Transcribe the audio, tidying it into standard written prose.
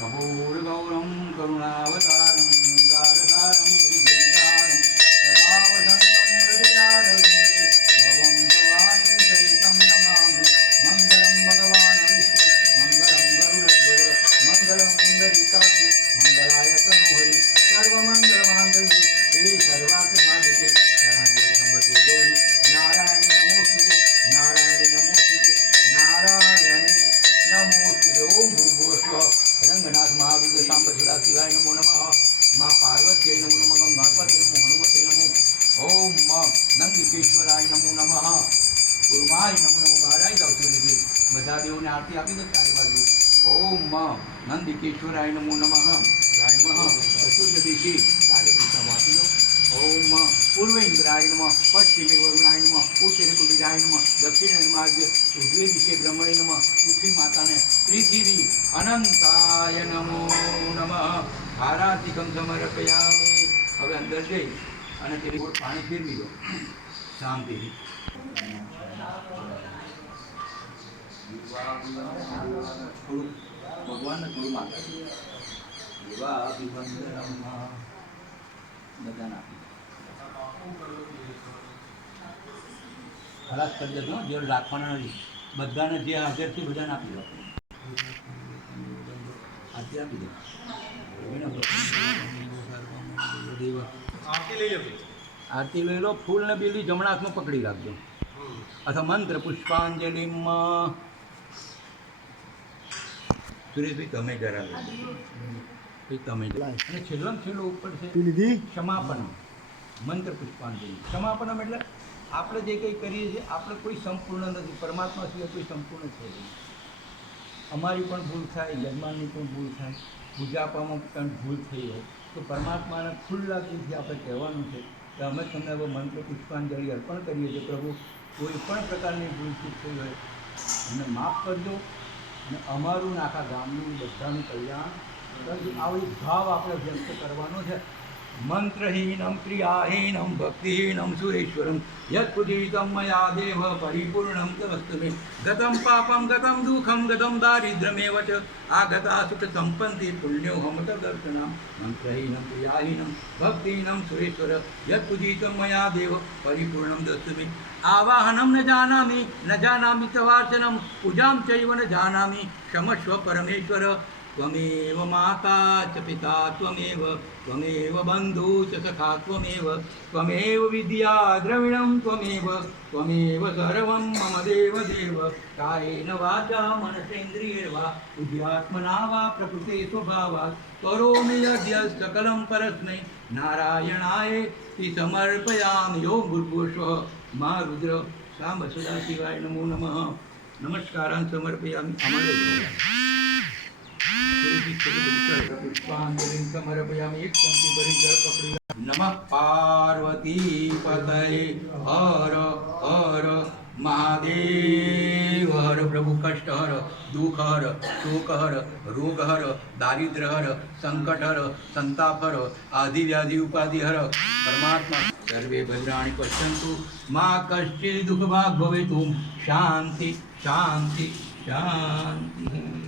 कपूरगौरं करुणावतारं गङ्गारसारं भुजगेन्द्रारं सदा वसन्तं हृदयारविन्दे भवं भवानी सहितं नमामि। मङ्गलं भगवान् विष्णु मङ्गलं गरुडध्वज मङ्गलं पुण्डरीकाक्षु मङ्गलाय तनोहरि सर्वमङ्गलमाङ्गल्ये शिवे सर्वार्थसाधिके शरण्ये त्र्यम्बके गौरि नारायणि नमोस्तुते नारायणि नमोस्तुते नारायणि नमोस्तुते। ओम भूर्भुवस्सुः रंगनाथ महारुद्र शांब सदाशिवाय नमो नमः। माँ पार्वती नमो नमः। गणपति नमो हनुमते नमो। ओम नंदिकेश्वराय नमो नमः। गुरुमाय नमो नमः। महाराज दौसरी बधा देवों ने आरती आपी दो चारे बाजू। ओम नंदिकेश्वराय नमो नमः। गायमः चतुर्दशी चारे दिशा आपी दो। ओम पूर्वेन्द्राय नमः पश्चिमे वरुणाय नमः उत्तरे कुबेराय नमः दक्षिणे नमाग्य उजवे दिशे ब्रह्मणे नमः पृथ्वी माता ने पृथ्वी अनंताय नमो नमः। आराधिकं समर्पयामि। હવે અંદર જઈ અને તેની ઉપર પાણી ફેરવી દો શાંતિથી। થોડું ભગવાનને થોડું માતા બધાને આપી ખલાસ કરી દેજો। જે રાખવાના નથી બધાને જે હાજર છે બધાને આપી દો। આરતી આપી દો। आरती लई लो। फूल ने बेली जमणा हाथ में पकड़ी राखजो अथवा मंत्र पुष्पांजलि सुरेश भाई तमे जरा तमे छेल्ला छेल्लो ऊपर से क्षमापन मंत्र पुष्पांजलि। क्षमापनम એટલે આપણે જે કંઈ કરીએ છીએ આપણે કોઈ સંપૂર્ણ નથી। પરમાત્મા સિવાય કોઈ સંપૂર્ણ છે નહીં। અમારી પણ ભૂલ થાય યજમાનની પણ ભૂલ થાય પૂજા આપવામાં પણ ભૂલ થઈ હોય તો પરમાત્માને ખુલ્લા દિલથી આપણે કહેવાનું છે કે અમે તમને હવે મંત્ર પુષ્પાંજલિ અર્પણ કરીએ છીએ। પ્રભુ કોઈ પણ પ્રકારની ભૂલચૂક થઈ હોય અમને માફ કરજો અને અમારું ને આખા ગામનું બધાનું કલ્યાણ કરજો। આવો એક ભાવ આપણે વ્યક્ત કરવાનો છે। મંત્રહીનમ ક્રિયાહીનમ ભક્તિહીનમ સુરેશ્વરમ યત્પુજીતમ મયા દેવ પરિપૂર્ણમ તમસ્તમે ગતમ પાપમ ગતમ દુઃખમ ગતમ દારિદ્ર્યમેવ ચ આગતા સુખ સંપન્તિ પુણ્યોહમ તદર્શનમ મંત્રહીનમ ક્રિયાહીનમ ભક્તિહીનમ સુરેશ્વર યત્પુજીતમ મયા દેવ પરિપૂર્ણમ દસ્તમે आवाहनम न जानामि तवार्चनम पूजां चैव न जानामि क्षमस्व परमेश्वर। त्वमेव माता च पिता त्वमेव बन्धु च सखा त्वमेव विद्या द्रविणं त्वमेव सर्वं मम देव कायेन वाचा मनसेन्द्रियैर्वा बुद्ध्यात्मना वा प्रकृते स्वभावात् करोमि यद्य सकलं परस्मै नारायणाय समर्पयामि। ओम भूर्भुवस्सुः माँ रुद्र सांब सदाशिवाय नमो नमः। नमस्कारान् समर्पयामि। पुष्पांजलिं समर्पयामि। एक चमची भरी जल पकड़ी। नमः पार्वती पतये हर हर महादेव। हर प्रभु कष्ट हर दुख हर शोक हर रोग हर दारिद्र्य हर संकट हर संताप हर आदि व्याधि उपाधि हर। परमात्मा सर्वे भद्राणि पश्यन्तु मां कश्चित् दुःखभाग् भवेतु। शांति शांति शांति।